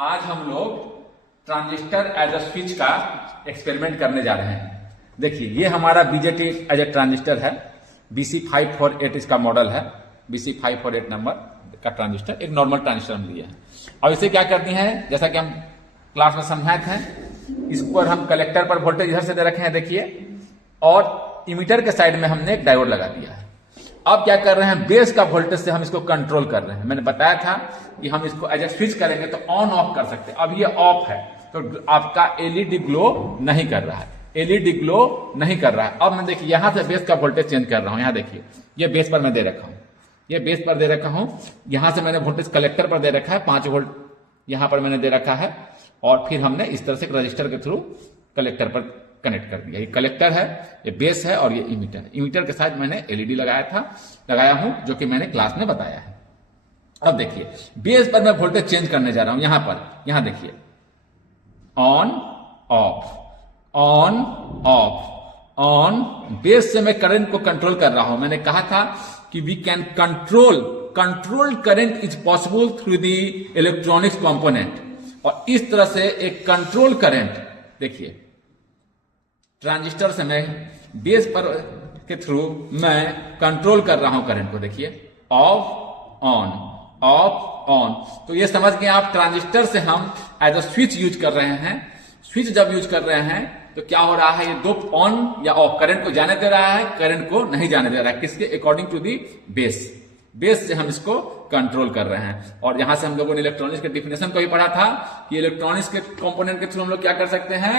आज हम लोग ट्रांजिस्टर एज अ स्विच का एक्सपेरिमेंट करने जा रहे हैं। देखिए ये हमारा बीजेटी एज अ ट्रांजिस्टर है। BC548 इसका मॉडल है। BC548 नंबर का ट्रांजिस्टर, एक नॉर्मल ट्रांजिस्टर हम लिए हैं। अब इसे क्या करनी है, जैसा कि हम क्लास में समझाए थे, इस पर हम कलेक्टर पर वोल्टेज इधर से दे रखे हैं, देखिए, और इमीटर के साइड में हमने एक डायोड लगा दिया है। अब क्या कर रहे हैं, बेस का वोल्टेज से हम इसको कंट्रोल कर रहे हैं। मैंने बताया था कि हम इसको एज ए स्विच करेंगे तो ऑन ऑफ कर सकते हैं। अब ये ऑफ है तो आपका एलईडी ग्लो नहीं कर रहा है, एलईडी ग्लो नहीं कर रहा है। अब मैं देखिए यहां से बेस का वोल्टेज चेंज कर रहा हूं। यहां देखिए ये बेस पर मैं दे रखा हूं, ये बेस पर दे रखा हूं। यहां से मैंने वोल्टेज कलेक्टर पर दे रखा है, 5 वोल्ट यहां पर मैंने दे रखा है, और फिर हमने इस तरह से रजिस्टर के थ्रू कलेक्टर पर कनेक्ट कर दिया। ये कलेक्टर है, ये बेस है, और ये इमीटर है। इमीटर के साथ मैंने एलईडी लगाया हूं, जो कि मैंने क्लास में बताया है। अब देखिए बेस पर मैं वोल्टेज चेंज करने जा रहा हूं। यहां देखिए on off, on off, on. Base से मैं करंट को कंट्रोल कर रहा हूं। मैंने कहा था कि we can control current is possible through the electronics component. और इस तरह से एक कंट्रोल करंट, देखिए ट्रांजिस्टर से मैं बेस पर के थ्रू मैं कंट्रोल कर रहा हूं करंट को। देखिए ऑफ ऑन, ऑफ ऑन। तो ये समझ गए आप, ट्रांजिस्टर से हम एज अ स्विच यूज कर रहे हैं। स्विच जब यूज कर रहे हैं तो क्या हो रहा है, ये दो ऑन या ऑफ, करंट को जाने दे रहा है, करंट को नहीं जाने दे रहा है। किसके अकॉर्डिंग टू दी बेस से हम इसको कंट्रोल कर रहे हैं। और यहां से हम लोगों ने इलेक्ट्रॉनिक्स के डिफिनेशन को भी पढ़ा था कि इलेक्ट्रॉनिक्स के कंपोनेंट के थ्रू हम लोग क्या कर सकते हैं,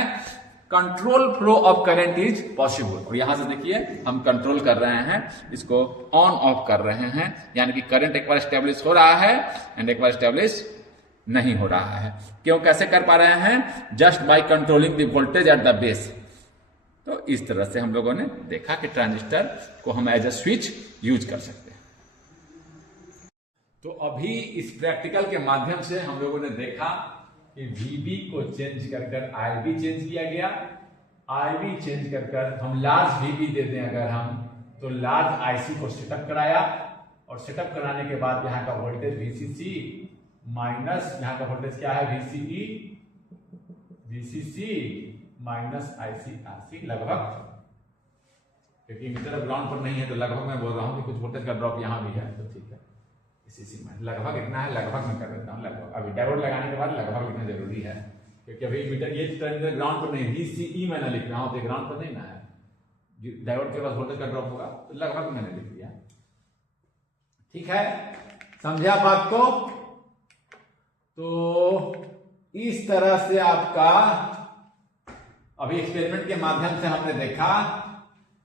control flow of current is possible. और यहां से देखिए हम कंट्रोल कर रहे हैं, इसको ऑन ऑफ कर रहे हैं, यानी कि करंट एक बार स्टेब्लिश हो रहा है एंड एक बार स्टेब्लिश नहीं हो रहा है। क्यों, कैसे कर पा रहे हैं, just by controlling the voltage at the base. तो इस तरह से हम लोगों ने देखा कि ट्रांजिस्टर को हम एज अ स्विच यूज कर सकते हैं। तो अभी इस प्रैक्टिकल के माध्यम से हम लोगों ने देखा कि VB को चेंज कर IB चेंज किया गया। IB चेंज कर हम लार्ज VB देते हैं अगर हम, तो लार्ज IC को सेटअप कराया, और सेटअप कराने के बाद यहाँ का वोल्टेज VCC माइनस यहाँ का वोल्टेज क्या है, VCC माइनस ICRC लगभग, क्योंकि मीटर ग्राउंड पर नहीं है तो लगभग मैं बोल रहा हूँ कि कुछ वोल्टेज का ड्रॉप यहाँ भी है, तो ठीक है। VCC में लगभग इतना है, लगभग मैं कर देता हूँ लगभग। अभी डायोड लगाने के बाद लगभग लिखना जरूरी है, क्योंकि अभी मीटर ये टर्मिनल ग्राउंड पर नहीं, VCE मैंने लिख रहा हूँ तो ग्राउंड पर नहीं ना है। डायोड के पास वोल्टेज का ड्रॉप होगा तो लगभग मैंने लिख दिया। ठीक है, समझे आप बात को? तो इस तरह से आपका अभी एक्सपेरिमेंट के माध्यम से हमने देखा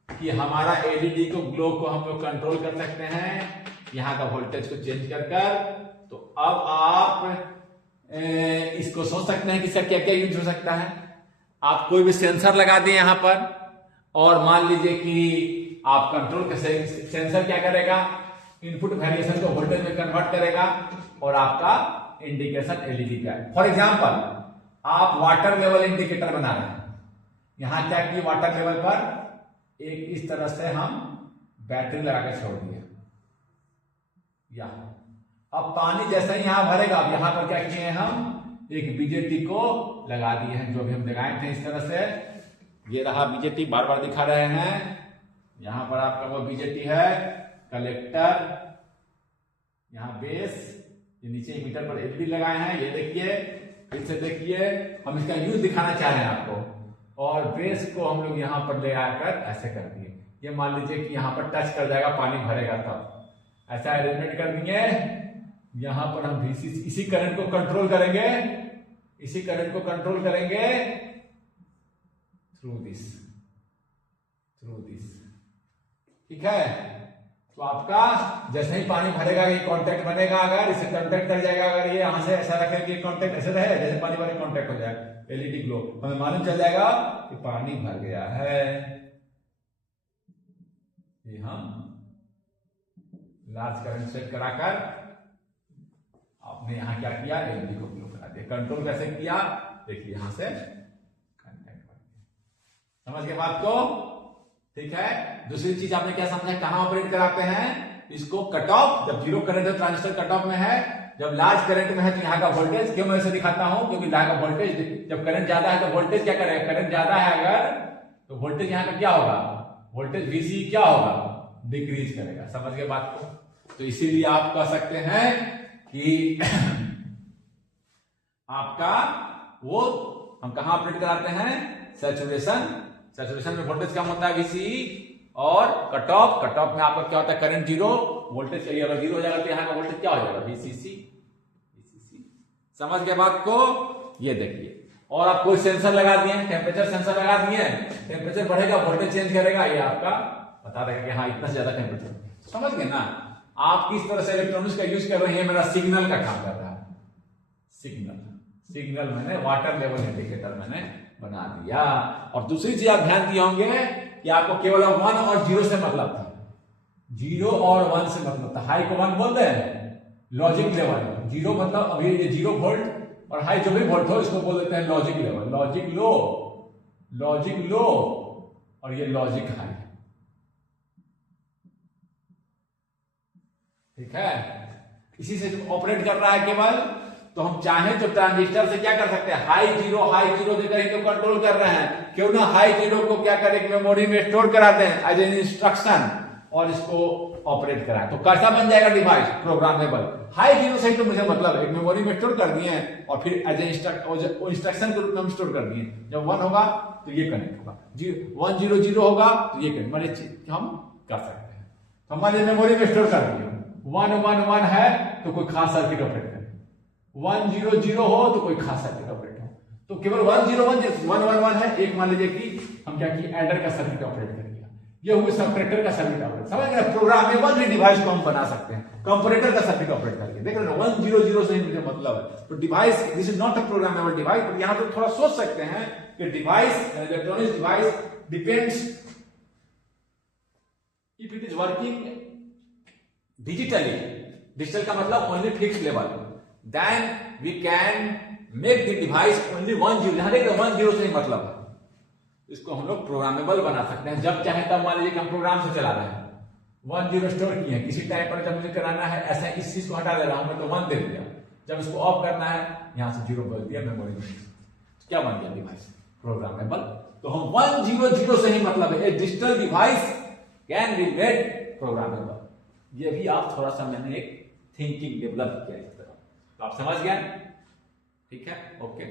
कि हमारा एलईडी को ग्लो को हम लोग कंट्रोल कर सकते हैं, यहां का वोल्टेज को चेंज कर। तो अब आप इसको सोच सकते हैं कि इसका क्या क्या यूज हो सकता है। आप कोई भी सेंसर लगा दें यहां पर, और मान लीजिए कि आप कंट्रोल के सेंसर क्या करेगा, इनपुट वेरिएशन को वोल्टेज में कन्वर्ट करेगा, और आपका इंडिकेशन एलईडी का है। फॉर एग्जांपल आप वाटर लेवल इंडिकेटर बना रहे हैं, यहां क्या किए, वाटर लेवल पर एक इस तरह से हम बैटरी लगा के छोड़ दिए। अब पानी जैसे ही यहां भरेगा, अब यहां पर क्या किए हैं, हम एक बीजेटी को लगा दिए हैं, जो भी हम दिखाए थे इस तरह से। ये रहा बीजेटी, बार बार दिखा रहे हैं। यहां पर आपका वो बीजेटी है, कलेक्टर, यहां बेस, ये नीचे मीटर पर एलईडी लगाए हैं। ये देखिए, फिर से देखिए, हम इसका यूज दिखाना चाह रहे हैं आपको। और बेस को हम लोग यहां पर ले आकर ऐसे कर दिए। ये मान लीजिए कि यहां पर टच कर जाएगा, पानी भरेगा, तब ऐसा अरेंजमेंट कर दिए। यहां पर हम इसी करंट को कंट्रोल करेंगे, इसी करंट को कंट्रोल करेंगे थ्रू दिस। ठीक है, तो आपका जैसे ही पानी भरेगा ये कांटेक्ट बनेगा, अगर इसे कांटेक्ट कर जाएगा, अगर ये यहां से ऐसा रखें कि कांटेक्ट ऐसे रहे, जैसे पानी भरे कांटेक्ट हो जाएगा, एलईडी ग्लो, हमें मालूम चल जाएगा कि पानी भर गया है। ये हम लार्ज करंट सेट कराकर आपने यहां क्या किया, एलईडी को ग्लो करा दिया। कंट्रोल कैसे किया, देखिए यहां से कांटेक्ट बन गया। समझ गए बात को? ठीक है। दूसरी चीज आपने क्या समझा, कहां ऑपरेट कराते हैं इसको, कट ऑफ। जब जीरो करंट है ट्रांजिस्टर कट ऑफ में है, जब लार्ज करंट में है तो यहाँ का वोल्टेज क्यों मैं इसे दिखाता हूं, क्योंकि यहाँ का वोल्टेज जब करंट ज्यादा है तो वोल्टेज क्या करेगा, करंट ज्यादा है अगर तो वोल्टेज यहाँ का क्या होगा, वोल्टेज VC क्या होगा, डिक्रीज करेगा। समझ गए बात को। तो इसीलिए आप कह सकते हैं कि आपका वो हम कहां ऑपरेट कराते हैं, सैचुरेशन। सैचुरेशन में वोल्टेज कम होता है VC, और कट ऑफ में आपका क्या होता है, करंट जीरो, वोल्टेज चाहिए अगर जीरो हो जाएगा तो यहाँ का वोल्टेज क्या हो जाएगा, VCC। समझ गए बात को। ये देखिए, और आप कोई सेंसर लगा दिए, टेम्परेचर सेंसर लगा दिए, टेम्परेचर बढ़ेगा वोल्टेज चेंज करेगा, ये आपका बता देगा कि हाँ इतना से ज्यादा टेम्परेचर। समझ गए ना। आप किस तरह से इलेक्ट्रॉनिक्स का यूज कर रहे हैं, मेरा सिग्नल का काम कर रहा है। सिग्नल मैंने वाटर लेवल इंडिकेटर मैंने बना दिया। और दूसरी चीज आप ध्यान दिए होंगे कि आपको केवल 1 और 0 से मतलब था, 0 और 1 से मतलब था। हाई को 1 बोलते हैं लॉजिक लेवल, 0 मतलब अभी ये 0 वोल्ट, और हाई जो भी वोल्ट हो इसको बोल देते हैं लॉजिक लेवल, लॉजिक लो और ये लॉजिक हाई। ठीक है, इसी से जो ऑपरेट कर रहा है केवल। तो हम चाहें तो ट्रांजिस्टर से क्या कर सकते हैं, हाई जीरो देकर ही तो कंट्रोल कर रहे हैं। क्यों ना हाई जीरो को क्या करें, मेमोरी में स्टोर कराते हैं एज एन इंस्ट्रक्शन, और इसको ऑपरेट कराएं तो कैसा बन जाएगा डिवाइस, प्रोग्रामेबल। हाई जीरो से ही तो मुझे मतलब एक मेमोरी में स्टोर कर दिए और फिर एज ए इंस्ट्रक्शन के रूप में हम स्टोर कर दिए। जब 1 होगा तो ये कनेक्ट होगा, 100 होगा तो ये कनेक्ट, मैंने चीज हम कर सकते हैं। तो हमारे मेमोरी में स्टोर कर दिए, 111 है तो कोई खास सर्किट ऑपरेट करे, 100 हो तो कोई खास सर्किट ऑपरेट हो। तो केवल 111 है, एक मान लीजिए कि हम क्या किए, एडर का सर्किट ऑपरेट कर दिया, ये हुए सबट्रैक्टर का सर्किट ऑपरेट। समझ गए, प्रोग्रामेबल भी डिवाइस को हम बना सकते हैं कंपैरेटर का सर्किट ऑपरेट करके। देख रहे हो 100 से मुझे मतलब है। तो device, this is not a programmable device, but यहां तो थोड़ा सोच सकते हैं कि device, electronic device depends if it is working digitally, digital का मतलब only fix level, then we can make the device only 10, यहां देखो 10 से ही मतलब है। इसको हम लोग प्रोग्रामेबल बना सकते हैं, जब चाहे तब। मान लीजिए कि हम प्रोग्राम से चला रहे हैं, 10 स्टोर किए, किसी टाइम पर जब मुझे कराना है ऐसा इस चीज को हटा दे रहा हूं मैं तो 1 दे दिया, जब इसको ऑफ करना है यहां से 0 बोल दिया मेमोरी में, क्या बन गया डिवाइस, प्रोग्रामेबल। तो हम 100 से ही मतलब है, a digital device can be made programmable. ये भी आप थोड़ा सा मैंने एक थिंकिंग डेवलप किया इस तरह, तो आप समझ गए। ठीक है, ओके।